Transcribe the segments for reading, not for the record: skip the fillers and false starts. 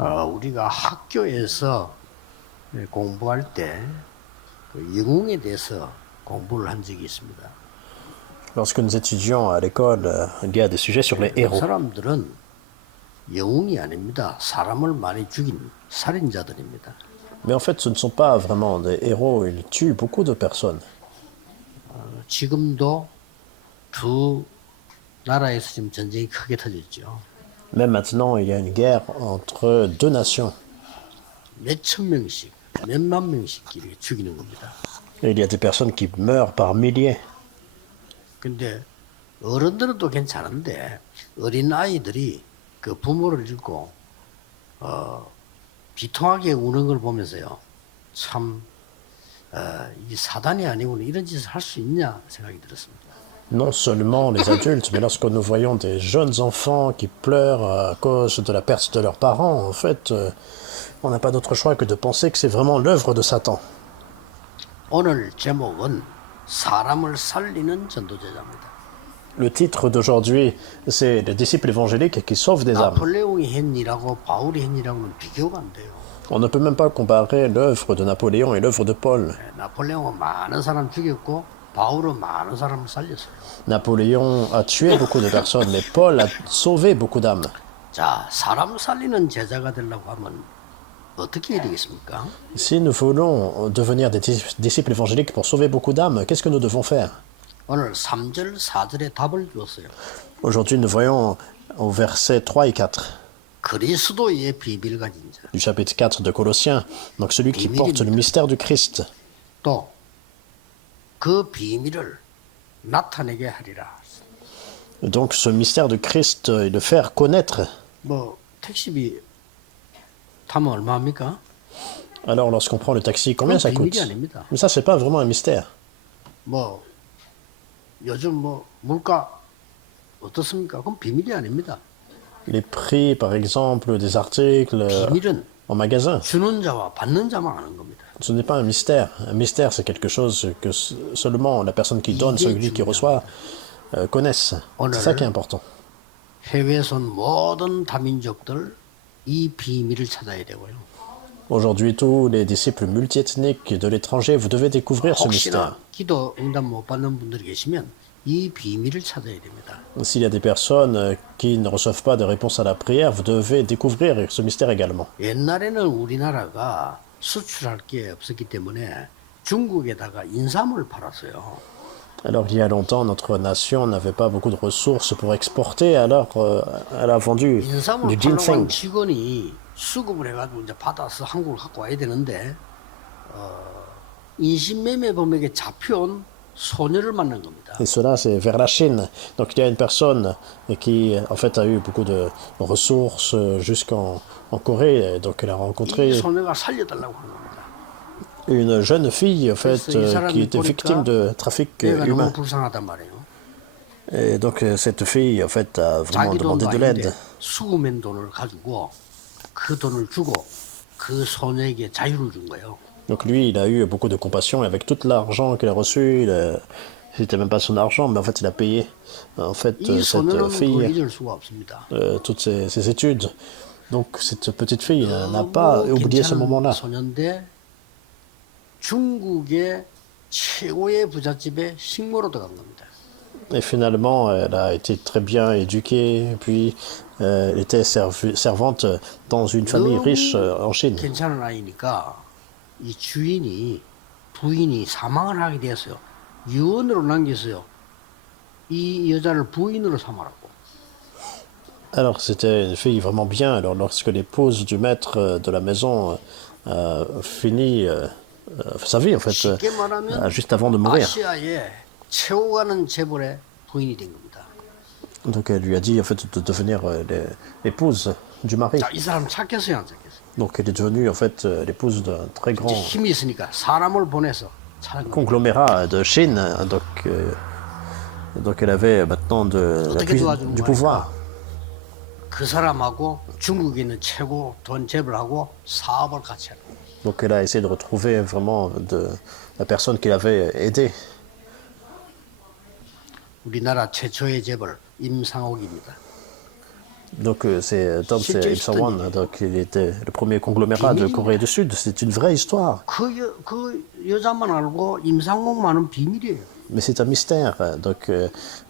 우리가 학교에서 공부할 때 영웅에 대해서 공부를 한 적이 있습니다. Lorsque nous étudions à l'école, il y a des sujets sur les 그 héros. 사람들은 영웅이 아닙니다. 사람을 많이 죽인 살인자들입니다. Mais en fait, ce ne sont pas vraiment des héros, ils tuent beaucoup de personnes. 지금도 두 나라에서 지금 전쟁이 크게 터졌죠. Même maintenant, il y a une guerre entre deux nations. 몇천 명씩, 몇만 명씩 이렇게 죽이는 겁니다. Et il y a des personnes qui meurent par milliers. 근데 어른들은 또 괜찮은데 어린 아이들이 그 부모를 잃고 비통하게 우는 걸 보면서요, 참 이 사단이 아니고는 이런 짓을 할 수 있냐 생각이 들었습니다. Non seulement les adultes, mais lorsque nous voyons des jeunes enfants qui pleurent à cause de la perte de leurs parents, en fait, on n'a pas d'autre choix que de penser que c'est vraiment l'œuvre de Satan. 오늘 제목은 사람을 살리는 전도제자입니다. Le titre d'aujourd'hui, c'est les disciples évangéliques qui sauvent des âmes. 나폴레옹이 한 일하고 바울이 한 일하고는 비교가 안 돼요. On ne peut même pas comparer l'œuvre de Napoléon et l'œuvre de Paul. 나폴레옹은 많은 사람 죽였고 바울은 많은 사람을 살렸어요. Napoléon a tué beaucoup de personnes, mais Paul a sauvé beaucoup d'âmes. 자, 사람 살리는 제자가 되려고 하면 어떻게 해야 되겠습니까? Si nous voulons devenir des disciples évangéliques pour sauver beaucoup d'âmes, qu'est-ce que nous devons faire? 오늘 3절, 4절에 답을 주었어요. Aujourd'hui, nous voyons au verset 3 et 4 그리스도의 비밀 가진 자, du chapitre 4 de Colossiens. Donc celui qui porte le mystère du Christ. 또 그 비밀을 나타내게 하리라. Donc ce mystère du Christ et le faire connaître. 뭐 택시비 타면 얼마입니까? Alors lorsqu'on prend le taxi, combien ça coûte? 비밀이 아닙니다. Mais ça, c'est pas vraiment un mystère. 뭐 요즘 뭐 물가 어떻습니까? 그건 비밀이 아닙니다. Les prix, par exemple, des articles 비밀은 en magasin. 주는 자와 받는 자만 아는 겁니다. Ce n'est pas un mystère. Un mystère, c'est quelque chose que seulement la personne qui donne, celui qui reçoit, connaissent. C'est ça qui est important. 해외에서 온 모든 다민족들 이 비밀을 찾아야 되고요. Aujourd'hui, tous les disciples multiethniques de l'étranger, vous devez découvrir ce 혹시나 mystère. 기도 응답 못 받는 분들이 계시면 이 비밀을 찾아야 됩니다. S'il y a des personnes qui ne reçoivent pas de réponse à la prière, vous devez découvrir ce mystère également. 옛날에는 우리나라가 수출할 게 없었기 때문에 중국에다가 인삼을 팔았어요. Alors il y a longtemps, notre nation n'avait pas beaucoup de ressources pour exporter, alors elle a vendu 인삼을 du 팔러 간 ginseng. 직원이 수급을 해가지고 이제 받아서 한국을 갖고 와야 되는데 인신매매 범에게 잡혀온 소녀를 만난 겁니다. Et cela, c'est vers la Chine. Donc il y a une personne qui, en fait, a eu beaucoup de ressources jusqu'en Corée. Donc elle a 이 rencontré 소녀가 살려달라고 하는 겁니다. une jeune fille, en fait, 그래서 이 사람이 qui était victime de trafic 내가 너무 humain. 불쌍하단 말이에요. Et donc cette fille, en fait, a vraiment 자기 demandé 돈도 de 아닌데 l'aide. 수금맨 돈을 가지고 그 돈을 주고 그 소녀에게 자유를 준 거예요. Donc lui, il a eu beaucoup de compassion et avec tout l'argent qu'il a reçu, c'était même pas son argent, mais en fait, il a payé en fait 이 cette 소녀는 그걸 fille 잊을 수가 없습니다. toutes ses études. Donc cette petite fille n'a pas oublié ce 괜찮은 moment-là. 소년데 중국의 최고의 부잣집에 식모로 들어간 겁니다. Et finalement, elle a été très bien éduquée, puis elle était servante dans une famille riche en Chine. 괜찮은 아이니까 이 부인이 사망을 하게 되었어요. 유언으로 남겼어요. 이 여자를 부인으로 삼으라고. Alors c'était une fille vraiment bien. Alors lorsque l'épouse du maître de la maison finit sa vie, en fait, 쉽게 말하면 juste avant de mourir. 아시아의 최고 가는 재벌의 부인이 된 겁니다. Donc elle lui a dit en fait de devenir l'épouse du mari. 자, 이 사람 착했어요, 안 착했어요? Donc elle est devenue en fait l'épouse d'un très grand 이제 힘이 있으니까 사람을 보내서 찾은 겁니다. conglomérat de Chine. Donc elle avait maintenant du pouvoir. 그 사람하고 중국에 있는 최고 돈 재벌하고 사업을 같이 하는 거예요. Donc elle a essayé de retrouver vraiment la personne qui l'avait aidée. 우리나라 최초의 재벌 임상옥입니다. Donc c'est Tom, c'est 실제 Ilsa One, donc il était le premier conglomérat de Corée du Sud. C'est une vraie histoire, 그 여자만 알고 임상공만은 비밀이에요. mais c'est un mystère. Donc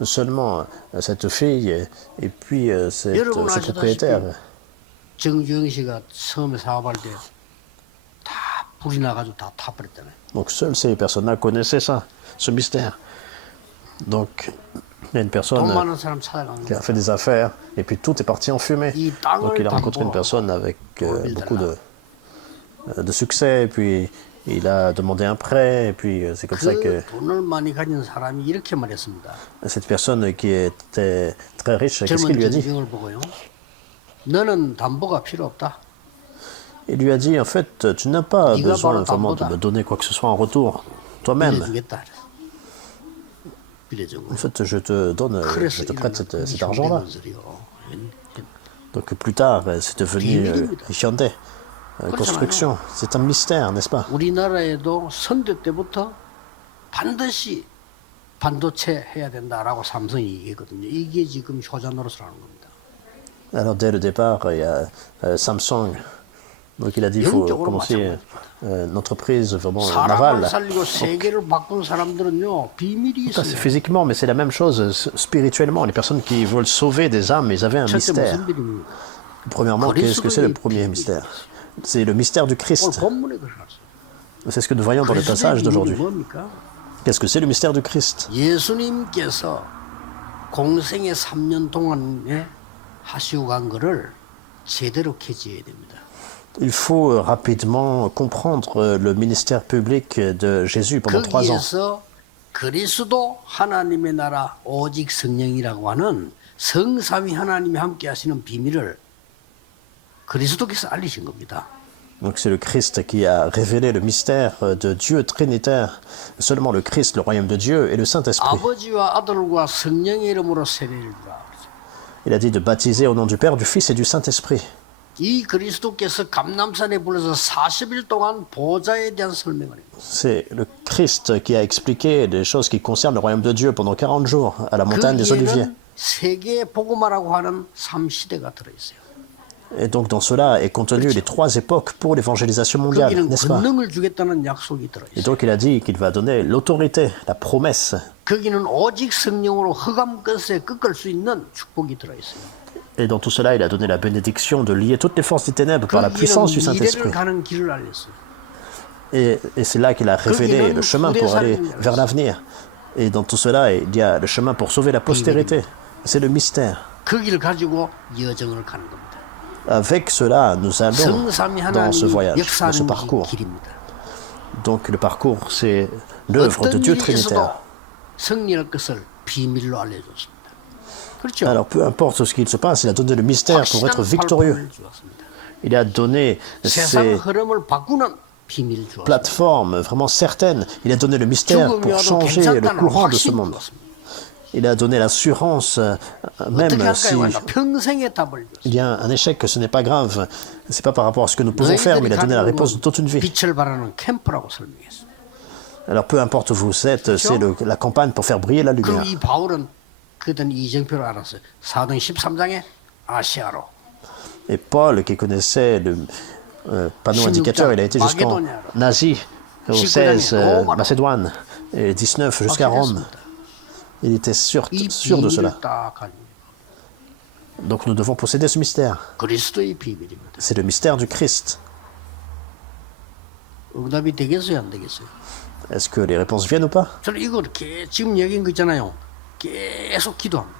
seulement cette fille et puis ce 여러분 propriétaire. 아시다시피 정주영 씨가 처음에 사업할 때 다 불이 나가지고 다 타버렸잖아요. Donc seules ces personnes-là connaissaient ça, ce mystère. Donc il y a une personne 돈 많은 사람 찾아간 qui a 거예요. fait des affaires et puis tout est parti en fumée. 이 땅을 Donc il a rencontré une 담보 personne avec 뭘 beaucoup 빌달라. de succès et puis il a demandé un prêt et puis c'est comme ça que 그 돈을 많이 가진 사람이 이렇게 말했습니다. cette personne qui était très riche, qu'est-ce qu'il 젊은 lui a dit? 정주영을 보고요. 너는 담보가 필요 없다. Il lui a dit en fait tu n'as pas 네가 besoin 바로 vraiment de 담보다. me donner quoi que ce soit en retour. Toi-même, 빌려주겠다. 빌려준 en 거예요. fait je te donne, 그래서 je te prête 일어난 cet argent-là. 현대건설이요. Donc plus tard c'est devenu 비밀입니다. Hyundai. 그렇잖아요. Construction, c'est un mystère, n'est-ce pas? 우리나라에도 선대 때부터 반드시 반도체 해야 된다라고 삼성이 얘기했거든요. 이게 지금 효자 노릇을 하는 겁니다. Alors dès le départ, il y a Samsung. Donc il a dit qu'il faut 영적으로 commencer une entreprise vraiment 사람을 navale. 살리고 세계를 바꾼 사람들은요 비밀이 Ça c'est 있어요. physiquement, mais c'est la même chose spirituellement. Les personnes qui veulent sauver des âmes, ils avaient un 첫째 mystère. 무슨 비밀입니까? Premièrement, qu'est-ce que c'est le premier mystère? C'est le mystère du 오늘 Christ. 본문에 그걸 봤어요. C'est ce que nous voyons dans le 그리스도의 passage 비밀이 d'aujourd'hui. 뭡니까? Qu'est-ce que c'est le mystère du Christ? 예수님께서 공생의 3년 동안에 하시고 간 거를 제대로 캐치해야 됩니다. Il faut rapidement comprendre le ministère public de Jésus pendant 3 ans. 거기에서 그리스도 하나님의 나라 오직 성령이라고 하는 성삼위 하나님이 함께 하시는 비밀을 그리스도께서 알리신 겁니다. Donc c'est le Christ qui a révélé le mystère de Dieu trinitaire. Seulement le Christ, le royaume de Dieu et le Saint-Esprit. 아버지와 아들과 성령의 이름으로 세례를 주라. Il a dit de baptiser au nom du Père, du Fils et du Saint-Esprit. 이 그리스도께서 감람산에 불러서 40일 동안 보좌에 대한 설명을 해요. C'est le Christ qui a expliqué des choses qui concernent le royaume de Dieu pendant 40 jours à la montagne des Oliviers. 거기에는 세계 복음화라고 하는 3시대가 들어있어요. Et donc dans cela est contenu les 3 époques pour l'évangélisation mondiale, 거기는 n'est-ce pas? 권능을 주겠다는 약속이 Et 들어있어요. donc il a dit qu'il va donner l'autorité, la promesse. 거기는 오직 성령으로 흑암 끝에 꺾을 수 있는 축복이 들어있어요. Et dans tout cela, il a donné la bénédiction de lier toutes les forces des ténèbres par la puissance du 거기는 미래를 Saint-Esprit. 가는 길을 알렸어요. Et c'est là qu'il a révélé le chemin pour aller vers l'avenir. Et dans tout cela, il y a le chemin pour sauver la postérité. C'est le mystère. 그 길을 가지고 여정을 가는 겁니다. Avec cela, nous allons 성삼위 dans ce 하나님이 voyage, dans ce 역사하는 parcours. 길입니다. Donc le parcours, c'est l'œuvre de 어떤 Dieu 일이 있어도 trinitaire. 승리할 것을 비밀로 알려줬습니다. 그렇죠? Alors peu importe ce qu'il se passe, il a donné le mystère pour être 확실한 victorieux. 발판을 주었습니다. Il a donné 세상 ces 흐름을 바꾸는 비밀을 주었습니다. plateformes vraiment certaines. Il a donné le mystère pour 죽음이어도 changer le 괜찮다는 courant de ce 확신을 monde. 주었습니다. Il a donné l'assurance, 어떻게 même si 할까요? 그러니까 평생의 답을 줬습니다. il y a un échec, que ce n'est pas grave. C'est pas par rapport à ce que nous pouvons faire, mais il a donné la réponse de toute une vie. 빛을 발하는 캠프라고 설명했어요. Alors peu importe où vous êtes, c'est la campagne pour faire briller la lumière. 그리고 이 바울은 그때는 이정표를 알았어요. 사도행 13장에 아시아로. Et Paul, qui connaissait le panneau indicateur, il a été jusqu'en Asie, au 16 Macédoine, et 19 jusqu'à Rome. Il était sûr 이 de cela. 비밀을 딱 가지고 Donc nous devons posséder ce mystère. 그리스도의 비밀입니다. C'est le mystère du Christ. 응답이 되겠어요, 안 되겠어요? Est-ce que les réponses viennent ou pas? 저는 이거 지금 얘기한 거 있잖아요. 계속 기도합니다.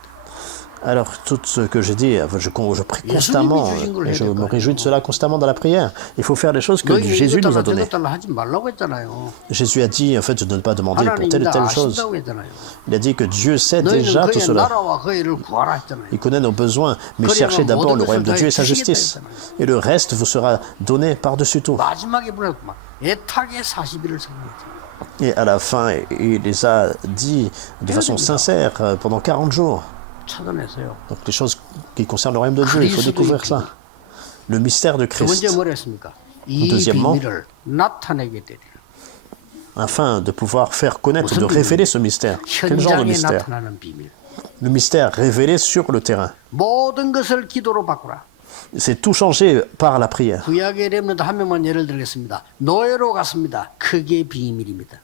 Alors, tout ce que j'ai dit, je prie constamment, et je me réjouis de cela constamment dans la prière. Il faut faire les choses que 너희는 Jésus nous a 이것 달라 données. 저것 달라 하지 말라고 했잖아요. Jésus a dit, en fait, de ne pas demander pour 하나님이 telle ou 다 telle chose. 아신다고 했잖아요. Il a dit que Dieu sait 너희는 déjà tout 그의 cela. 나라와 그의 일을 구하라 했잖아요. Il connaît nos besoins, mais cherchez d'abord le royaume de Dieu et sa justice. Et le reste vous sera donné par-dessus tout. 마지막에 보내고 막 애타게 40일을 성령했어요. Et à la fin, il les a dit de façon sincère pendant 40 jours. 찾아냈어요. Donc les choses qui concernent le royaume de Dieu, il faut découvrir ça. Le mystère de 두 Christ, 번째 뭐라 했습니까? 이 Deuxièmement, 비밀을 나타내게 되리라. afin de pouvoir faire connaître, de 무슨 révéler ce mystère. Quel genre de 현장에 mystère? 나타나는 비밀. Le mystère révélé sur le terrain. 모든 것을 기도로 바꾸라. C'est tout changé par la prière. 구약의 렘넌트 한 명만 예를 들겠습니다. 노예로 갔습니다. 그게 비밀입니다.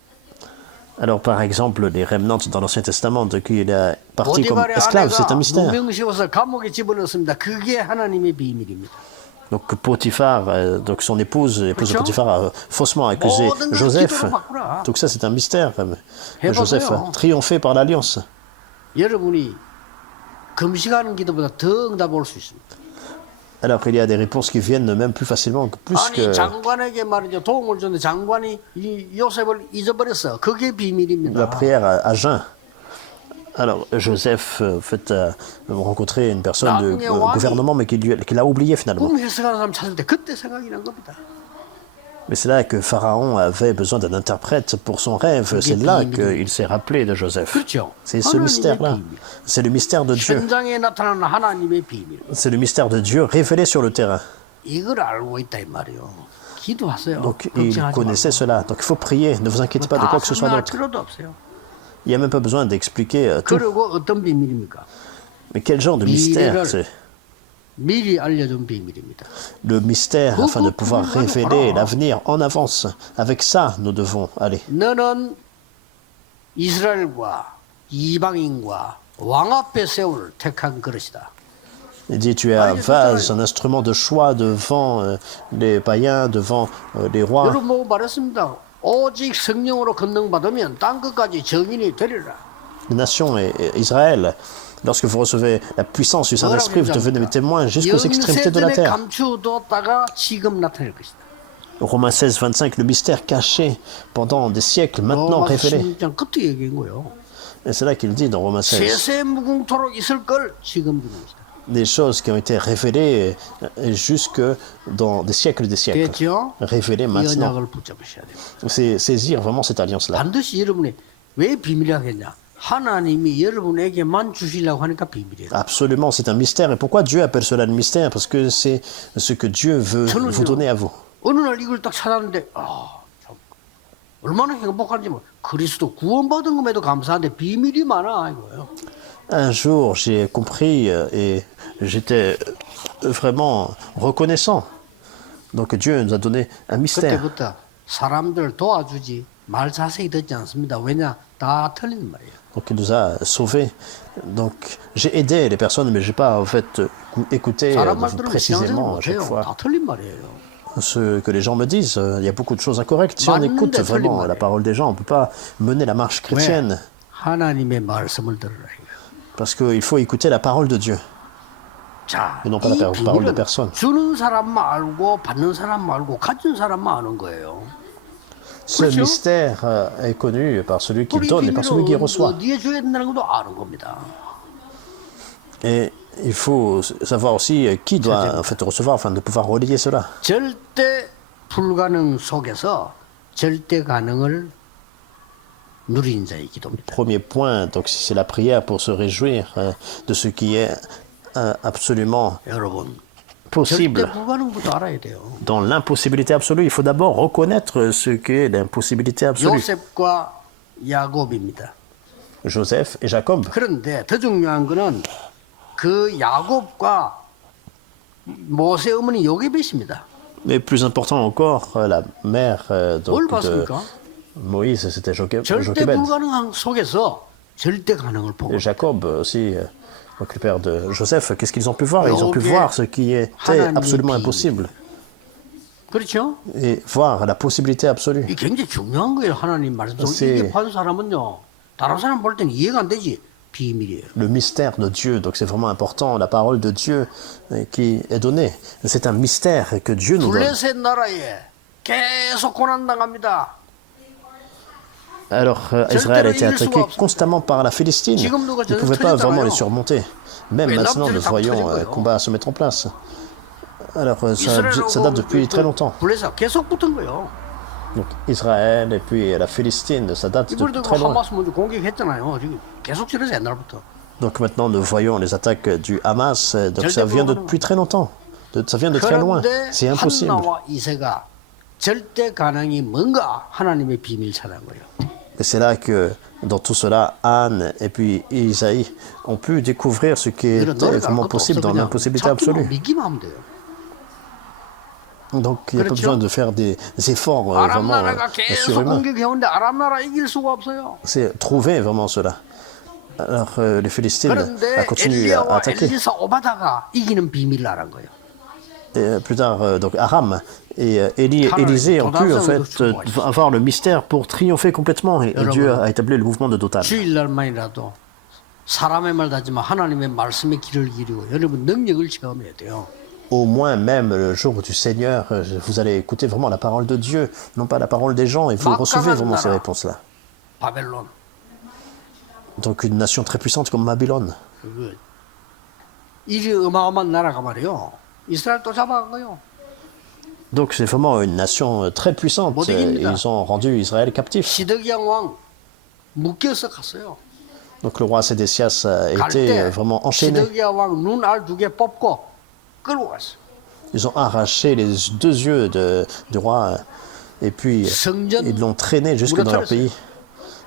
Alors par exemple, les remnants dans l'Ancien Testament, qu'il est parti comme 보디발의 esclave, c'est un 아내가 mystère. 누명 씌워서 감옥에 집어넣습니다. 그게 하나님의 비밀입니다. Donc Potiphar, donc son épouse, l'épouse de Potiphar a faussement accusé Joseph. Donc ça c'est un mystère. Joseph a triomphé par l'alliance. 여러분이 금식하는 기도보다 더 응답 올 수 있습니다. Alors il y a des réponses qui viennent même plus facilement, plus 아니 que 장관에게 말이죠. 도움을 줬는데 장관이 이 요셉을 잊어버렸어. 그게 la 비밀입니다. prière à jeun. Alors Joseph en fait, a rencontré une personne de gouvernement mais qui l'a oublié finalement. 꿈 해석하는 사람 찾을 때 그때 생각이 난 겁니다. Mais c'est là que Pharaon avait besoin d'un interprète pour son rêve. C'est là qu'il s'est rappelé de Joseph. 그렇죠. C'est ce mystère-là. C'est le mystère de Dieu. 현장에 나타나는 하나님의 비밀. C'est le mystère de Dieu révélé sur le terrain. 이걸 알고 있다 이 말이요. 기도하세요. Donc il 걱정하지 connaissait 말고. cela. Donc il faut prier. Ne vous inquiétez pas de quoi 다 que ce soit 설명할 d'autre. 필요도 없어요. Il n'y a même pas besoin d'expliquer tout. 그리고 어떤 비밀입니까? Mais quel genre de mystère c'est? 미리 알려준 비밀입니다. Le mystère afin de pouvoir révéler l'avenir en avance. Avec ça, nous devons aller. 너는 이스라엘과 이방인과 왕 앞에 세울 택한 그릇이다. Il dit, tu es un vase, un instrument de choix devant les païens, devant les rois. 여러분 보고 말했습니다. 오직 성령으로 권능받으면 땅 끝까지 증인이 되리라. Les nations et Israël, lorsque vous recevez la puissance du Saint-Esprit, vous devenez témoins jusqu'aux extrémités de la terre. 감추었다가 지금 나타날 것이다. Romains 16, 25, le mystère caché pendant des siècles, maintenant révélé. 16장 끝에 얘기한 거예요. Et c'est là qu'il dit dans Romains 16, 세세 무궁토록 있을 걸 지금 주는 것이다. des choses qui ont été révélées jusque dans des siècles et des siècles. 됐죠? Révélées 이 maintenant. 언약을 붙잡으셔야 돼요. C'est saisir vraiment cette alliance-là. 반드시 여러분이 왜 비밀이라겠냐? 하나님이 여러분에게만 주시려고 하니까 비밀이에요. Absolument, c'est un mystère. Et pourquoi Dieu appelle cela le mystère? Parce que c'est ce que Dieu veut vous donner à vous. 어느 날 이걸 딱 찾았는데 참, 얼마나 행복한지 뭐 그리스도 구원받은 것에도 감사한데 비밀이 많아 이거예요. Un jour, j'ai compris et j'étais vraiment reconnaissant. Donc Dieu nous a donné un mystère. 그때부터 사람들 도와주지 말 자세히 듣지 않습니다. 왜냐? 다 틀린 말이에요. Donc il nous a sauvés. Donc j'ai aidé les personnes, mais j'ai pas en fait écouté 사람 말 들으면 précisément à chaque 못해요. fois 다 틀린 말이에요. ce que les gens me disent. Il y a beaucoup de choses incorrectes. Si on 맞는데 écoute vraiment 틀린 la 말이에요. parole des gens, on ne peut pas mener la marche chrétienne. 하나님의 말씀을 들으라 이거예요. Parce qu'il faut écouter la parole de Dieu. 자, Et non pas 이 la parole de 비밀은 personne. 주는 사람만 알고 받는 사람만 알고 가진 사람만 아는 거예요. Ce 그렇죠? mystère est connu par celui qui 우리 donne et par celui qui 비밀은 reçoit. 어디에 줘야 된다는 것도 아는 겁니다. Et il faut savoir aussi qui doit en fait recevoir afin de pouvoir relier cela. 절대 불가능 속에서 절대 가능을 누린 자의 기도입니다. Premier point, donc c'est la prière pour se réjouir de ce qui est absolument 여러분, possible. 절대 불가능부터 알아야 돼요. Dans l'impossibilité absolue, il faut d'abord reconnaître ce qu'est l'impossibilité absolue. 요셉과 야곱입니다. Joseph et Jacob. 그런데 더 중요한 거는 그 야곱과 모세 어머니 요게벳입니다. Mais plus important encore, la mère donc, 뭘 de 봤습니까? Moïse, c'était 절대 Jochebed. 불가능한 속에서 절대 가능을 보고 Et Jacob aussi, donc le père de Joseph, qu'est-ce qu'ils ont pu voir? Ils ont pu voir ce qui était absolument impossible. 그렇죠? Et voir la possibilité absolue. 이게 굉장히 중요한 거예요. 하나님 말씀 속 이게 본 사람은요. 다른 사람 볼 때는 이해가 안 되지. 비밀이에요. Le mystère de Dieu, donc c'est vraiment important, la parole de Dieu qui est donnée. C'est un mystère que Dieu nous donne. 블레셋 나라에 계속 고난당합니다. Alors Israël a été attaqué constamment par la Philistine. Ils ne pouvaient pas vraiment les surmonter. Même maintenant, nous voyons un combat se mettre en place. Alors ça date depuis très longtemps. 블레셋 계속 붙은 거예요. Donc Israël et puis la Philistine, ça date 이걸 depuis 듣고 très loin. 하마스 먼저 공격했잖아요. 지금 계속 치러서 옛날부터. Donc maintenant, nous voyons les attaques du Hamas. Donc ça vient depuis très longtemps. Ça vient de très loin. 그런데 C'est impossible. 한나와 이세가 절대 가능이 뭔가 하나님의 비밀 찾은 거예요. Et c'est là que dans tout cela, Anne et puis Isaïe ont pu découvrir ce qui est vraiment possible dans l'impossibilité absolue. Donc il n'y a pas besoin de faire des efforts vraiment surhumains. C'est trouver vraiment cela. Alors les Philistines ont continué à attaquer. Et plus tard, donc Aram et Élisée ont pu en fait avoir le mystère pour triompher complètement. Et Dieu a établi le mouvement de Dothan. Au moins même le jour du Seigneur, vous allez écouter vraiment la parole de Dieu, non pas la parole des gens, et vous recevez vraiment ces réponses-là. Donc une nation très puissante comme Babylone. Donc c'est vraiment une nation très puissante. Ils ont rendu Israël captif. Donc le roi Sédécias a été vraiment enchaîné. Ils ont arraché les deux yeux du roi et puis ils l'ont traîné jusque dans leur pays.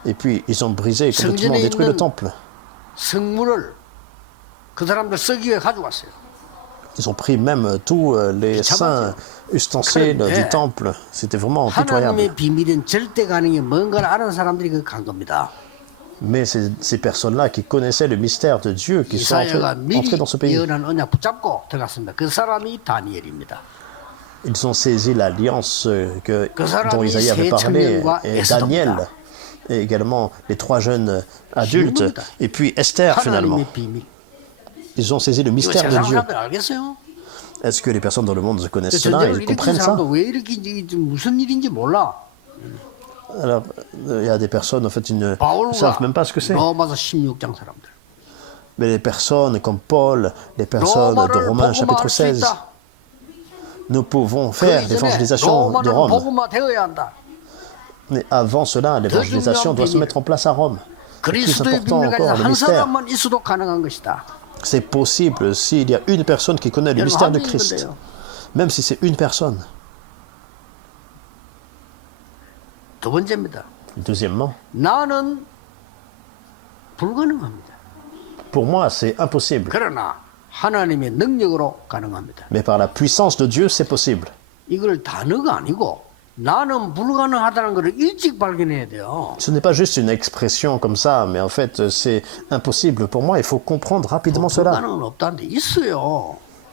Et puis ils ont brisé, complètement détruit le temple. Ils ont pris même tous les saints ustensiles du temple. C'était vraiment pitoyable. Mais ces personnes-là qui connaissaient le mystère de Dieu, qui sont entrés dans ce pays, ils ont saisi l'alliance dont Isaïe avait parlé, et Daniel, et également les trois jeunes adultes, et puis Esther finalement. Ils ont saisi le mystère de Dieu. Est-ce que les personnes dans le monde connaissent cela et ils comprennent ça? Alors, il y a des personnes, en fait, ils ne savent même pas ce que c'est. Mais les personnes comme Paul, les personnes de Romains chapitre 16, nous pouvons faire l'évangélisation de Rome. Mais avant cela, l'évangélisation doit se mettre en place à Rome. Et plus important encore, le mystère. C'est possible s'il y a une personne qui connaît le mystère de Christ, même si c'est une personne. Deuxièmement, pour moi, c'est impossible. Mais par la puissance de Dieu, c'est possible. Ce n'est pas juste une expression comme ça, mais en fait, c'est impossible pour moi. Il faut comprendre rapidement cela.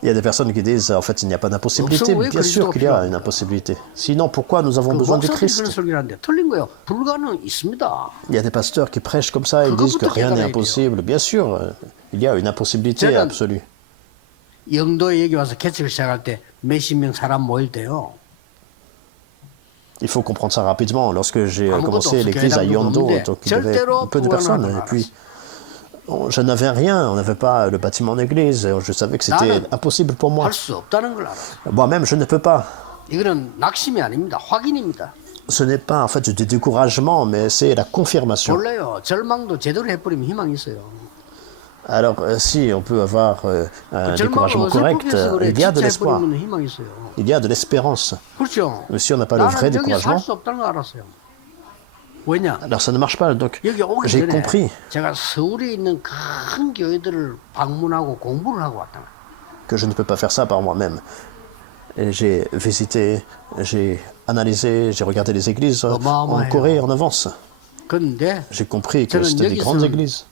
Il y a des personnes qui disent, en fait, il n'y a pas d'impossibilité. Bien sûr qu'il y a une impossibilité. Sinon, pourquoi nous avons besoin du Christ? Il y a des pasteurs qui prêchent comme ça et disent que rien n'est impossible. Bien sûr, il y a une impossibilité absolue. Il faut comprendre ça rapidement. Lorsque j'ai commencé l'église à Yondo, donc il y avait un peu de personnes. Et puis, je n'avais rien, on n'avait pas le bâtiment d'église, je savais que c'était impossible pour moi. Moi-même, je ne peux pas. Ce n'est pas en fait du découragement, mais c'est la confirmation. Alors, si on peut avoir un découragement correct, il y a de l'espoir. Il y a de l'espérance. Mais si on n'a pas le vrai découragement, alors ça ne marche pas. Donc j'ai compris que je ne peux pas faire ça par moi-même. Et j'ai visité, j'ai analysé, j'ai regardé les églises en Corée et en avance. J'ai compris que c'était des grandes églises.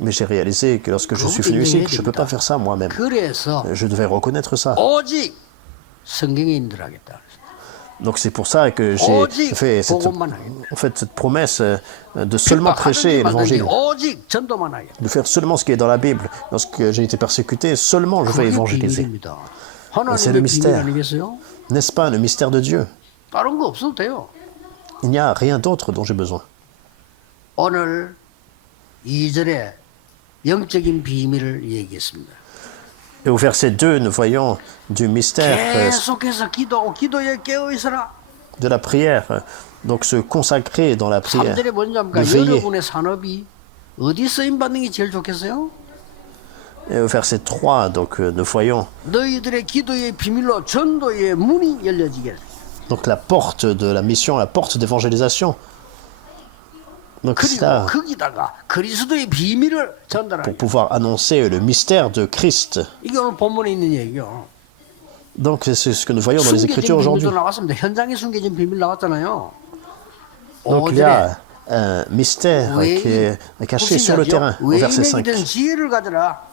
Mais j'ai réalisé que lorsque je suis venu ici, que je ne peux pas faire ça moi-même. Je devais reconnaître ça. Donc c'est pour ça que j'ai fait cette promesse de seulement prêcher l'évangile, de faire seulement ce qui est dans la Bible. Lorsque j'ai été persécuté, seulement je vais évangéliser. C'est le mystère. N'est-ce pas le mystère de Dieu? Il n'y a rien d'autre dont j'ai besoin. Et au verset 2, nous voyons du mystère de la prière. Donc se consacrer dans la prière, de veiller. Et au verset 3, donc nous voyons donc la porte de la mission, la porte d'évangélisation Donc c'est 그리고 là 거기다가 그리스도의 비밀을 pour 전달하는 pouvoir annoncer le mystère de Christ. 이게 오늘 본문에 있는 얘기요. Donc c'est ce que nous voyons dans les 숨겨진 Écritures aujourd'hui. 비밀도 나왔습니다. 현장에 숨겨진 비밀 나왔잖아요. Donc il y a un mystère qui est caché sur le terrain, au verset 5. 외인에게는 지혜를 가져라.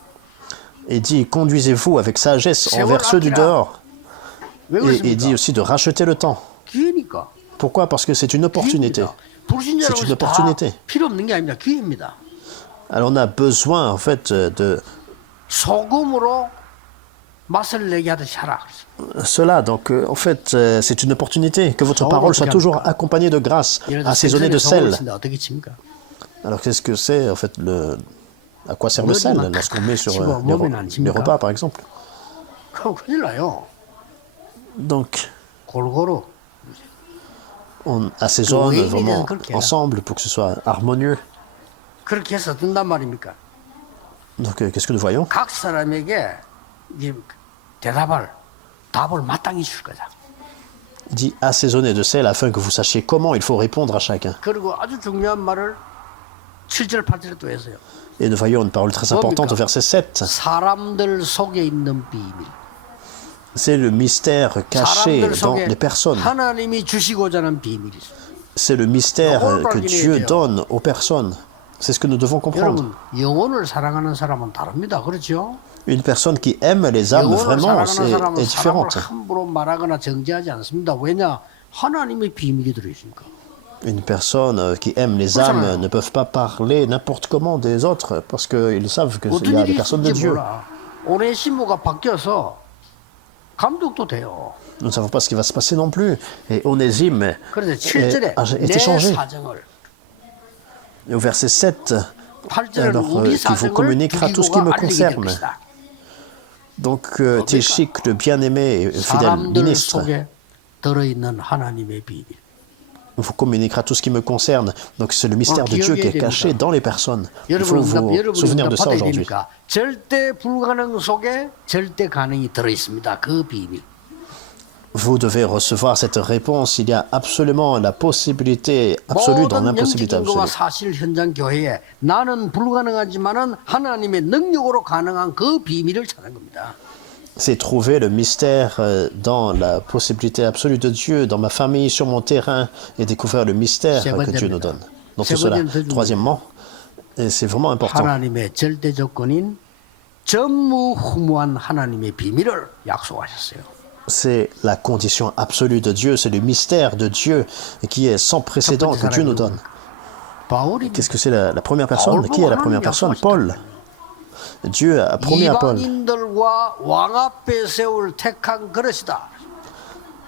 Il dit, conduisez-vous avec sagesse envers ceux du dehors. 왜 Et il 그렇습니까? dit aussi de racheter le temps. 기회니까. Pourquoi? Parce que c'est une opportunité. 기회입니다. 불신자라고 C'est une 해서 다 opportunité. 필요 없는 게 아닙니다. 기회입니다. Alors on a besoin en fait de 소금으로 맛을 내게 하듯이 하라. cela. Donc en fait c'est une opportunité que votre parole soit toujours accompagnée de grâce, 예를 들어 assaisonnée de 생선에 소금을 sel. 쓴다. 어떻게 칩니까? Alors qu'est-ce que c'est en fait à quoi sert le sel lorsqu'on met sur les repas par exemple? 그럼 큰일 나요. Donc 골고루. on assaisonne vraiment ensemble pour que ce soit harmonieux. 그렇게 해서 든단 말입니까? Donc qu'est-ce que nous voyons? 각 사람에게 이제 답을 마땅히 줄 거다. Il dit assaisonner de sel afin que vous sachiez comment il faut répondre à chacun. 그리고 아주 중요한 말을 7절 8절에 또 했어요. Et nous voyons une parole très importante au verset 7. 사람들 속에 있는 비밀. C'est le mystère caché 사람들 dans 속에 les personnes. 하나님이 주시고자 하는 비밀이 있어요. C'est le mystère que Dieu donne aux personnes. C'est ce que nous devons comprendre. 여러분, 영혼을 사랑하는 사람은 다릅니다. 그렇죠? Une personne qui aime les âmes 영혼을 vraiment 사랑하는 사람은 est 사람을 différente. 함부로 말하거나 정죄하지 않습니다. 왜냐? 하나님의 비밀이 들어있으니까. Une personne qui aime les âmes ne peuvent pas parler n'importe comment des autres parce qu'ils savent qu'il y 어떤 a 일이 des personnes de 있을지 Dieu. 몰라. 오네시모가 바뀌어서 감독도 돼요. Nous ne savons pas ce qui va se passer non plus. Et Onésime 그래서 7절에 a été 내 changé. 사정을 Et au verset 7, 8절은 alors 우리 qu'il vous 사정을 communiquera tout ce qui me 두기고가 알리게 될 concerne. 것이다. Donc Tichik, le bien-aimé et fidèle 사람들 ministre, 속에 들어있는 하나님의 비밀. vous communiquera tout ce qui me concerne. Donc c'est le mystère de Dieu qui est caché dans les personnes. Il faut vous souvenir de ça aujourd'hui. 절대 불가능 속에 절대 가능이 들어있습니다. 그 비밀. Vous devez recevoir cette réponse. Il y a absolument la possibilité absolue dans 모든 l'impossibilité 영적 증거와 absolue. 사실 현장 교회에 나는 불가능하지만은 하나님의 능력으로 가능한 그 비밀을 찾는 겁니다. C'est trouver le mystère dans la possibilité absolue de Dieu, dans ma famille, sur mon terrain, et découvrir le mystère que Dieu nous donne. Dans tout cela. Troisièmement, et c'est vraiment important, 하나님의 절대 조건인 전무후무한 하나님의 비밀을 약속하셨어요. c'est la condition absolue de Dieu, c'est le mystère de Dieu qui est sans précédent que Dieu nous donne. 바울이 Qu'est-ce que c'est la première personne? Qui est la première personne? Paul. Dieu a promis à Paul, 이방인들과 왕 앞에 세울 택한 그릇이다.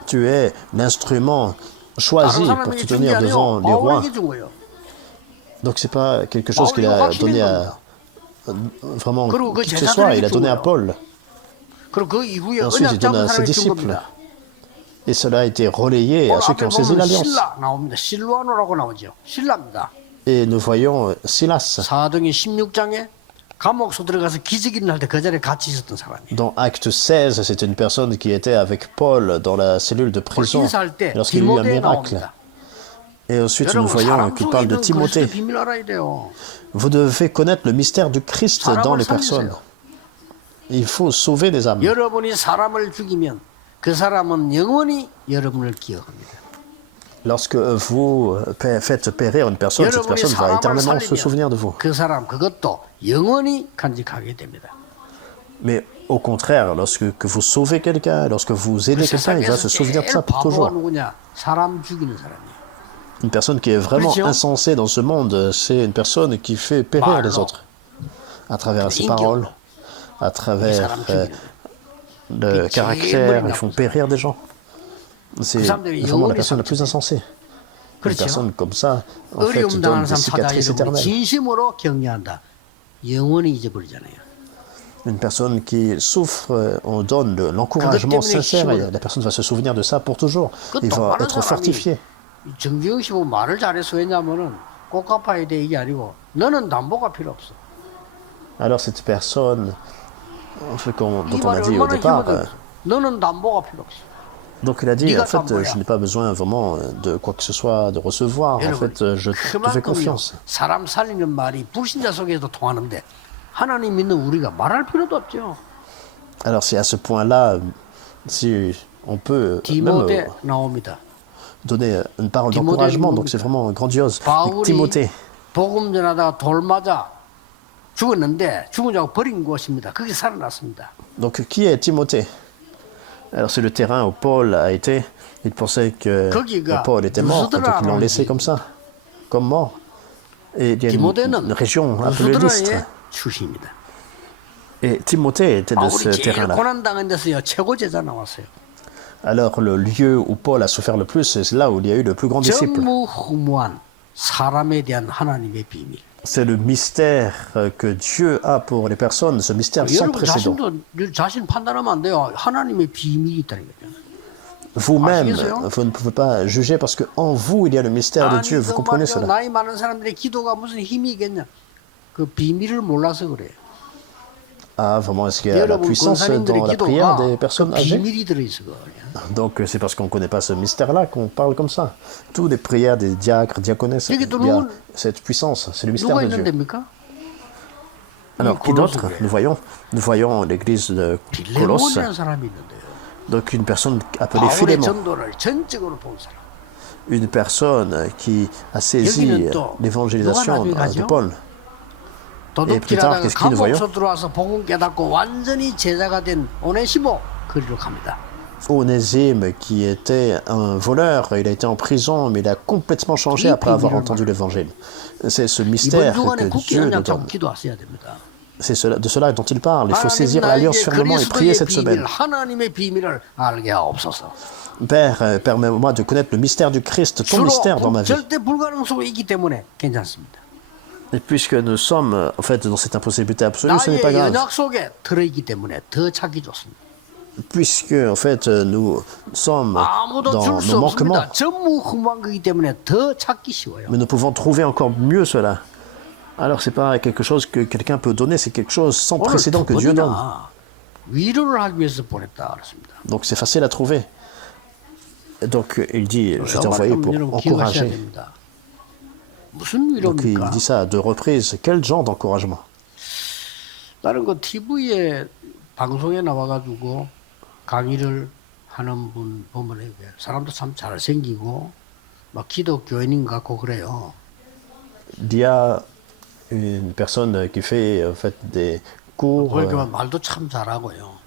tu es l'instrument choisi 다른 pour 사람이 te 준 게 tenir devant les rois. 바울에게 준 거예요. Donc c'est pas quelque chose qu'il a donné à vraiment qui que ce soit, il a donné à Paul. 그리고 그 이후에 Ensuite, il 언약 donne 잡은 à ses 사람이 준 disciples. 겁니다. Et cela a été relayé à ceux qui 앞에 ont saisi 보면 l'alliance. 실라 나옵니다. 실로아노라고 나오죠. 실라입니다. Et nous voyons Silas. 사도행전 16장에 감옥소 들어가서 기적일을 할 때 그 자리에 같이 있었던 사람이에요. Dans Acte 16, c'est une personne qui était avec Paul dans la cellule de prison 인사할 때 lorsqu'il y a eu un 디모데 miracle. 나옵니다. Et ensuite, nous 여러분 voyons 사람 qu'il 속에 parle de 있는 Timothée. 그리스도의 비밀 알아야 돼요. Vous devez connaître le mystère du Christ dans les personnes. Il faut sauver des âmes. 여러분이 사람을 죽이면 그 사람은 영원히 여러분을 기억합니다. Lorsque vous faites périr une personne, cette 여러분이 personne va 사람을 éternellement se souvenir de vous. 살리면 그 사람 그것도 영원히 간직하게 됩니다. Mais au contraire, lorsque que vous sauvez quelqu'un, lorsque vous aidez quelqu'un, il va se souvenir de ça pour 바보가 toujours. 누구냐? 사람 죽이는 사람이에요. Une personne qui est vraiment 그렇죠? insensée dans ce monde, c'est une personne qui fait périr les autres. À travers ses paroles, à travers le caractère, ils font périr des gens. C'est vraiment la personne la plus insensée. Une personne comme ça, en fait, 어려움 donne 당하는 des 사람 찾아 cicatrices 여러분이 éternelles. 진심으로 격려한다. 영원히 잊어버리잖아요. Une personne qui souffre, on donne de l'encouragement sincère et la personne va se souvenir de ça pour toujours. Il va être fortifié. 정지영 씨 보면 말을 잘해서 왜냐면은 꼭 갚아야 돼 이게 아니고 너는 담보가 필요 없어. Alors cette personne, dont 이 on a 말이 dit au 얼마나 départ, 힘들어. 너는 담보가 필요 없어. Donc il a dit, 네가 en fait, 다 뭐야? je n'ai pas besoin vraiment de quoi que ce soit, de recevoir. En 여러분, fait, je te fais 그만큼요. confiance. 사람 살리는 말이 불신자 속에도 통하는데 하나님 믿는 우리가 말할 필요도 없죠. Alors c'est à ce point-là, si on peut même 디모데 나옵니다. donner une parole Timothée d'encouragement, nous- donc c'est vraiment grandiose. Et 바울이 Timothée, 복음 전하다가 돌 맞아 죽었는데 죽은 자고 버린 곳입니다. 그게 살아났습니다. donc qui est Timothée? Alors c'est le terrain où Paul a été. Il pensait que 거기가 Paul était mort, donc ils l'ont laissé 루스드라라는 comme ça, comme mort. Et il y a une 디모데는 région appelée Lystre. 루스드라의 출신입니다. Et Timothée était de ce 바울이 제일 terrain-là. 고난 당한 데서요 최고 제자 나왔어요. Alors le lieu où Paul a souffert le plus, c'est là où il y a eu le plus grand disciple. 전무후무한 사람에 대한 하나님의 비밀. C'est le mystère que Dieu a pour les personnes, ce mystère sans 여러분 précédent. 자신도 자신 판단하면 안 돼요. 하나님의 비밀이 있다는 거죠. Vous-même, 아시겠어요? vous ne pouvez pas juger parce qu'en vous, il y a le mystère de Dieu. Vous comprenez 말이야, cela? 나이 많은 사람들의 기도가 무슨 힘이 있겠냐? 그 비밀을 몰라서 그래요. Ah, vraiment, est-ce qu'il y a la 여러분 puissance 권사님들의 dans la prière 기도가 des personnes 그 âgées? 비밀이 들어있어 그래요. Donc c'est parce qu'on ne connaît pas ce mystère-là qu'on parle comme ça. Toutes les prières des diacres, diaconesses, il y a cette puissance, c'est le mystère 누가 de 있는 Dieu. 데입니까? Alors, qui d'autre? Nous voyons l'église de Colosse, 빌레몬이라는 사람이 있는데요. donc une personne appelée 바울의 Philémon, 전도를 전적으로 본 사람. une personne qui a saisi 여기는 또 l'évangélisation 누가 나중에 de 가죠? Paul. 도둑질하다가 qu'est-ce qu'il nous voyons? 감옥소 들어와서 복음 깨닫고 완전히 제자가 된 오네시모 그리로 갑니다. Onésime, qui était un voleur, il a été en prison, mais il a complètement changé après avoir entendu l'évangile. C'est ce 이번 mystère 주간에 que 국기 Dieu nous 연장 donne. 잡고 기도하셔야 됩니다. C'est de cela dont il parle. Il faut 하나님 saisir l'alliance 나에게 fermement et prier 그리스도의 cette 비밀, semaine. 하나님의 비밀을 알게 하옵소서. Père, permets-moi de connaître le mystère du Christ, ton mystère dans ma vie. 절대 불가능 속에 있기 때문에 괜찮습니다. Et puisque nous sommes en fait dans cette impossibilité absolue, ce n'est pas 나의 grave. 연약 속에 들어있기 때문에 더 찾기 좋습니다. Puisque en fait nous sommes 아무도 dans 줄 수 nos manquements, 없습니다. 전무후무한 거기 때문에 더 찾기 쉬워요. mais nous pouvons trouver encore mieux cela. Alors c'est pas quelque chose que quelqu'un peut donner, c'est quelque chose sans 오늘 précédent que 두 Dieu donne. 번이나 위로를 하기 위해서 보냈다 그랬습니다. Donc c'est facile à trouver. Et donc il dit, je t'ai envoyé pour 여러분 기억하셔야 encourager. 됩니다. 무슨 Donc il 위로입니까? dit ça à deux reprises. Quel genre d'encouragement? 다른 거 TV에 방송에 나와가지고 강의를 하는 분 보면 이게 사람도 참 잘생기고 막 기독 교인인 것 같고 그래요. Il y a une personne qui fait en fait des cours 그러니까 말도 참 잘하고요.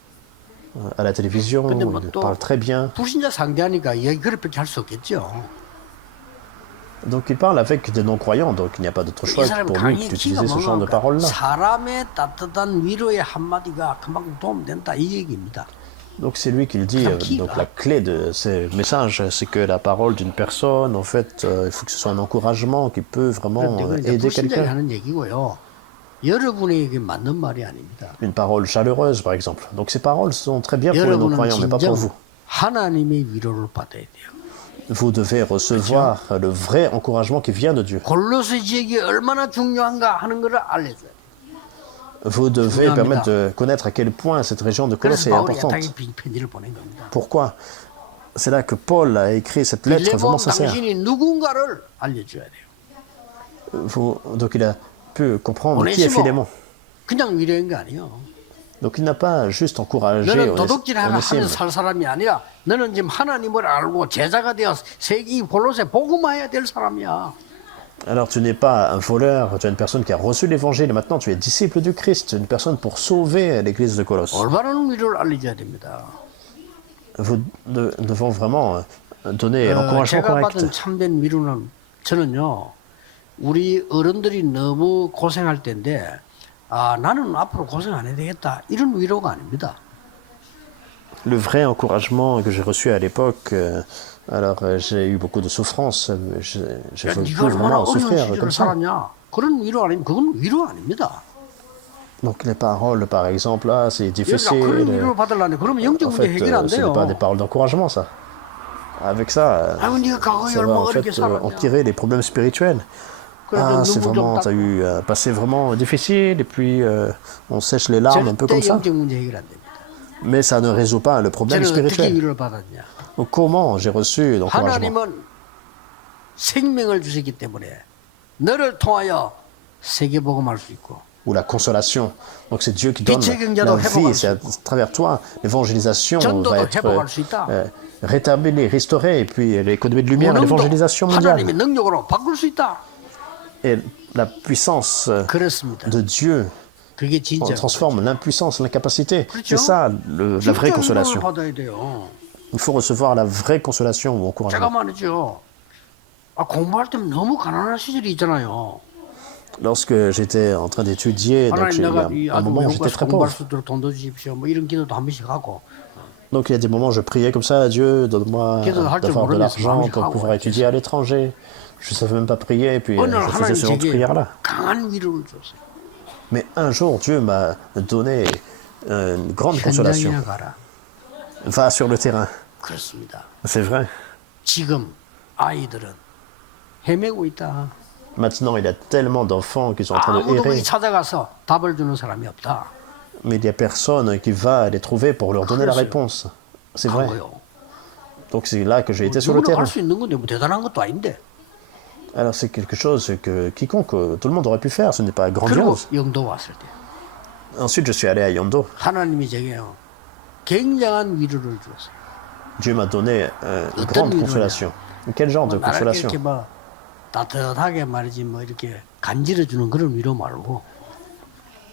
à la télévision, 근데 il 뭐또 parle très bien. 불신자 상대하니까 이야기 그렇게 할 수 없겠죠. Donc il parle avec des non-croyants, donc il n'y a pas d'autre 이 choix 사람 pour lui 강의 que 키가 d'utiliser ce genre de 뭔가 paroles-là. 사람의 따뜻한 위로의 한마디가 그만큼 도움된다 이 얘기입니다. Donc c'est lui qui le dit. Donc la clé de ces messages, c'est que la parole d'une personne, en fait, il faut que ce soit un encouragement qui peut vraiment 이건 이제 aider 불신자가 quelqu'un. 하는 얘기고요. 여러분에게 맞는 말이 아닙니다. Une parole chaleureuse, par exemple. Donc ces paroles sont très bien pour les 여러분은 non-croyants, mais pas pour 진정 vous. 하나님의 위로를 받아야 돼요. Vous devez recevoir le vrai encouragement qui vient de Dieu. 골로새 지역이 얼마나 중요한가 하는 것을 알려줘야 돼요. Vous devez permettre de connaître à quel point cette région de Colosse 그래서 est 바울이 importante. 애타게 편지를 보낸 겁니다. Pourquoi? C'est là que Paul a écrit cette lettre vraiment 빌레몬 sincère. 당신이 누군가를 알려줘야 돼요. Donc il a pu comprendre qui est 오네시모 Philémon. 그냥 위로한 거 아니에요. Donc il n'a pas juste encouragé 너는 도둑질하면서 Onésime. 살 사람이 아니라 너는 지금 하나님을 알고 제자가 되어 세계 볼롯에 복음화해야 될 사람이야. Alors tu n'es pas un voleur, tu es une personne qui a reçu l'évangile et maintenant tu es disciple du Christ, une personne pour sauver l'église de Colosse. 올바른 위로를 알려줘야 됩니다. Nous devons vraiment donner l'encouragement 제가 correct. 받은 참된 위로는 저는요 우리 어른들이 너무 고생할 때인데 아 나는 앞으로 고생 안 해야 되겠다 이런 위로가 아닙니다. Le vrai encouragement que j'ai reçu à l'époque, j'ai eu beaucoup de souffrance, je 야, veux 네가 plus 얼마나 vraiment 어려운 souffrir 시절을 comme ça. 살았냐 그런 위로 아니면 그건 위로 아닙니다. Donc les paroles, par exemple, là, c'est 야, difficile. 그런 위로를 받으려면 그러면 영적 En 문제 fait, 해결 안 ce 돼요. n'est pas des paroles d'encouragement, ça. Avec ça, 아유 네가 과거에 ça va 얼마나 en 어렵게 fait 살았냐. empirer les problèmes spirituels. Ah, c'est vraiment, tu as eu un passé vraiment difficile et puis on sèche les larmes un peu 절대 comme ça. 영적 문제 해결 안 됩니다. Mais ça ne résout pas le problème 저는 어떻게 spirituel. 위로를 받았냐. Comment j'ai reçu l'encouragement? 하나님은 생명을 주셨기 때문에 너를 통하여 세계 복음할 수 있고 Ou la consolation. Donc c'est Dieu qui donne 빛의 la 경제도 vie, 회복할 c'est 수 à 있고 travers toi, l'évangélisation va 전도도 être 회복할 수 있다. rétablie, restaurée, et puis l'économie de lumière et 운명도 l'évangélisation 하나님의 mondiale. 능력으로 바꿀 수 있다. Et la puissance 그렇습니다. de Dieu 그게 진짜 transforme l'impuissance, l'incapacité. 그렇죠? C'est ça la vraie 진짜 위로를 consolation. 받아야 돼요. Il faut recevoir la vraie consolation ou encouragement. 제가 말이죠. 공부할 때 너무 가난한 시절이 있잖아요. Lorsque j'étais en train d'étudier, donc 하나님 내가 il y 이 a un 아들 moment où 외국 j'étais 가서 très 공부할 pauvre. 수 있도록 돈도 주십시오. 뭐 이런 기도도 한 번씩 하고. Donc il y a des moments où je priais comme ça à Dieu, donne-moi d'avoir de l'argent pour pouvoir étudier à l'étranger. Je ne savais même pas prier, et puis 어느 날 je faisais 하나님 ce genre de 제게 prière-là. 강한 위로를 줬어요. Mais un jour, Dieu m'a donné une grande consolation. 현장이나 가라. Va sur le terrain. 그렇습니다. C'est vrai. 지금 아이들은 헤매고 있다. Maintenant, il y a tellement d'enfants qui sont en train de 아무도 거기 errer, 찾아가서 답을 주는 사람이 없다. mais il n'y a personne qui va les trouver pour leur donner la réponse. C'est vrai. 가고요. Donc c'est là que j'ai été sur le 누구나 terrain. 할 수 있는 건데 뭐 대단한 것도 아닌데. Alors c'est quelque chose que quiconque, tout le monde aurait pu faire, ce n'est pas 그리고 grandiose. 영도 왔을 때 Ensuite, je suis allé à Yondo. 하나님이 제게요 굉장한 위로를 주었어요. Dieu m'a donné une 어떤 grande 위로냐? consolation. Quel genre de 나를 consolation? 이렇게 뭐 따뜻하게 말이지 뭐 이렇게 간지러 주는 그런 위로 말고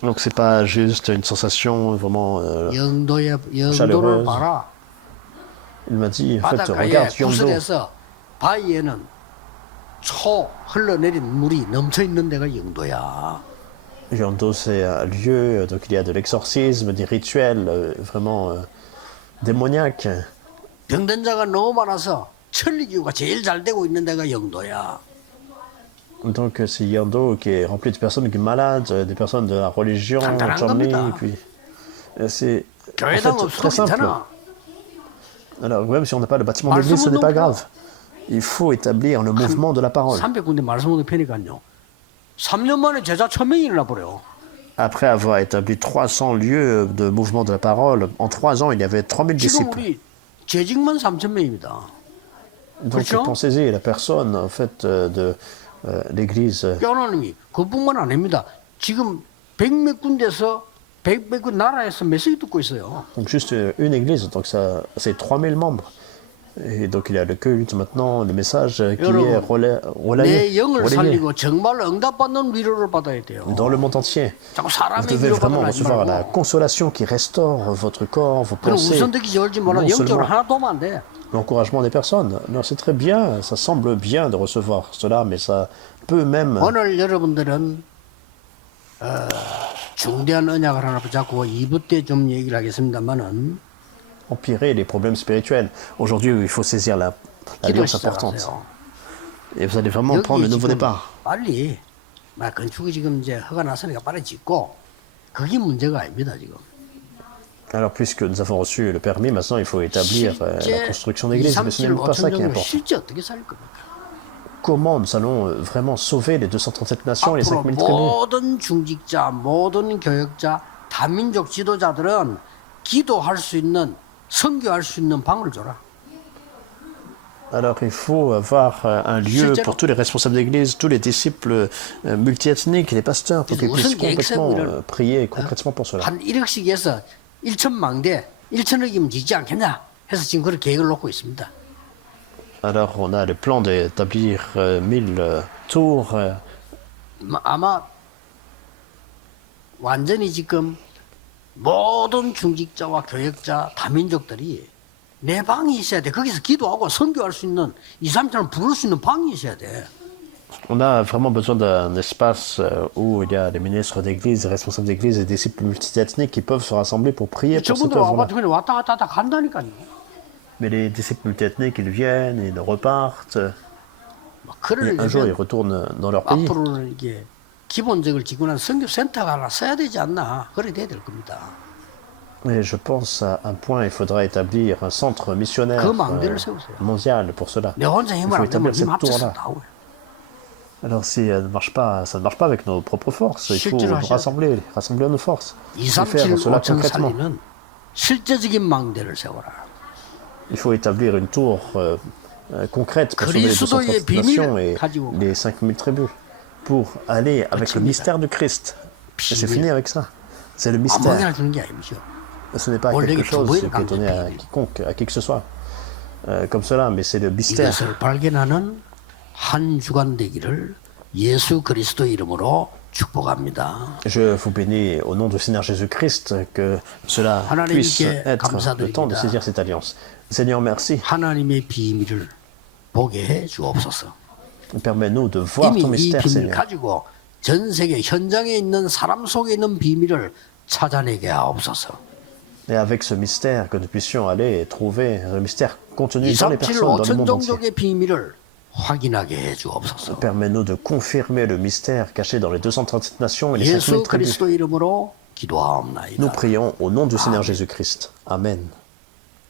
Donc c'est pas juste une sensation vraiment. 영도를 chaleureuse. 봐라. Il m'a dit, en fait, 바닷가에 regarde Yondo. 구슬에서 바위에는 초 흘러내린 물이 넘쳐 있는 데가 영도야. Yondo, c'est un lieu, donc il y a de l'exorcisme, des rituels vraiment démoniaques. 병든 자가 너무 많아서 천리교가 제일 잘 되고 있는 데가 영도야. Donc c'est Yondo qui est rempli de personnes qui sont malades, des personnes de la religion, 간단한 Chomli, 겁니다. puis c'est en 교회당 fait 없어도 très simple. 괜찮아. Alors même si on n'a pas le bâtiment d'église, ce n'est pas grave. Il faut établir le mouvement de la parole. 300군데 말씀을 펴니까요. 3년 만에 제자 1000명이 나버려요. Après avoir établi 300 lieux de mouvement de la parole, en 3 ans, il y avait 3000 지금 disciples. 우리 재직만 3000명입니다. Donc 그렇죠? pensez-y, la personne en fait de l'église. 하나님이 그뿐만 아닙니다. 지금 100몇 군데서 100몇 나라에서 메시지 듣고 있어요. Donc juste une église, donc ça, c'est 3000 membres. Et donc il y a le culte maintenant, le message qui est 내 relayé 영을 살리고 정말 응답받는 위로를 받아야 돼요. dans le monde entier. 자꾸 Vous 사람의 devez vraiment 위로받으려 하지 recevoir la 말고 consolation qui restaure votre corps, vos 그럼 pensées, 우선듣기 좋을지 몰라 non 영적으로 seulement 하나도 오면 안 돼. l'encouragement des personnes. Non, c'est très bien, ça semble bien de recevoir cela, mais ça peut même 오늘 여러분들은 중대한 언약을 하나 붙잡고 2부 때 좀 얘기를 하겠습니다만은 empirer les problèmes spirituels. Aujourd'hui, il faut saisir l'alliance importante. 시작하세요. Et vous allez vraiment prendre le 여기 nouveau 지금 départ. 빨리 건축이 지금 이제 허가 났으니까 빨리 짓고 그게 문제가 아닙니다 지금. Alors, puisque nous avons reçu le permis, maintenant il faut établir la 실제 construction 2, d'église. Mais ce 37, n'est même pas ça 5천 qui est 정도 important. 실제 어떻게 살 겁니까? Comment nous allons vraiment sauver les 237 nations et les 앞으로 5000 tribus? 모든 중직자, 모든 교역자, 다민족 지도자들은 기도할 수 있는, 선교할 수 있는 방을 줘라. Alors, il faut avoir un lieu 실제로- pour tous les responsables d'église, tous les disciples multiethniques, les pasteurs, pour qu'ils puissent 무슨 계획 complètement 세우기를- prier concrètement pour cela. 한 1억씩 해서 1천망대, 1천억이면 짓지 않겠냐? 해서 지금 그런 계획을 놓고 있습니다. Alors, on a le plan d'établir 1000 tours. 아마 완전히 지금 모든 중직자와 교역자, 다민족들이 내 방이 있어야 돼. 거기서 기도하고 선교할 수 있는 2, 3천을 부를 수 있는 방이 있어야 돼. On a vraiment besoin d'un espace où il y a les ministres d'église, les responsables d'église et des disciples multiethniques qui peuvent se rassembler pour prier pour cette 저분들 œuvre-là. 와가지고 그냥 왔다 갔다 간다니까요. Mais les disciples multiethniques, ils viennent, ils repartent. 막 Et un jour, ils 그러려면 retournent dans leur pays. 앞으로는 이게 기본적으로 짓고 난 선교센터가 하나 써야 되지 않나. 그래 돼야 될 겁니다. Et je pense à un point, il faudra établir un centre missionnaire 그 망대를 세우세요. mondial pour cela. 내 혼자 Il 힘을 faut 안 되면 établir 힘 cette 합쳐서 tour-là. 나오요. Alors si ça ne marche pas avec nos propres forces. Il faut 실제로 하셔야 rassembler nos forces. 2, Et 3, faire 7, cela 5천 concrètement. 살리는 실제적인 망대를 세워라. Il faut établir une tour concrète pour sauver les 230 nations et les 5000 tribus, pour aller avec le mystère du Christ. Et c'est fini avec ça. C'est le mystère. Ce n'est pas quelque chose qui est donné à quiconque, à qui que ce soit, comme cela, mais c'est le mystère. 이것을 발견하는 한 주간 되기를 예수 그리스도 이름으로 축복합니다. Je vous bénis au nom du Seigneur Jésus-Christ que cela puisse être le temps de saisir cette alliance. Seigneur, merci. 하나님의 비밀을 보게 해 주옵소서. Permets-nous de voir ton 이미 이 mystère, 비밀 Seigneur. 가지고 전 세계 현장에 있는 사람 속에 있는 비밀을 찾아내게 하옵소서. Et avec ce mystère, que nous puissions aller trouver le mystère contenu dans les 237 personnes dans le 5천 monde entier. 종족의 비밀을 확인하게 해 주옵소서. Permets-nous de confirmer le mystère caché dans les 237 nations et les 5000 예수 tribus. 그리스도 이름으로 Nous 기도하옵나이다. prions au nom du Seigneur Jésus-Christ. Amen.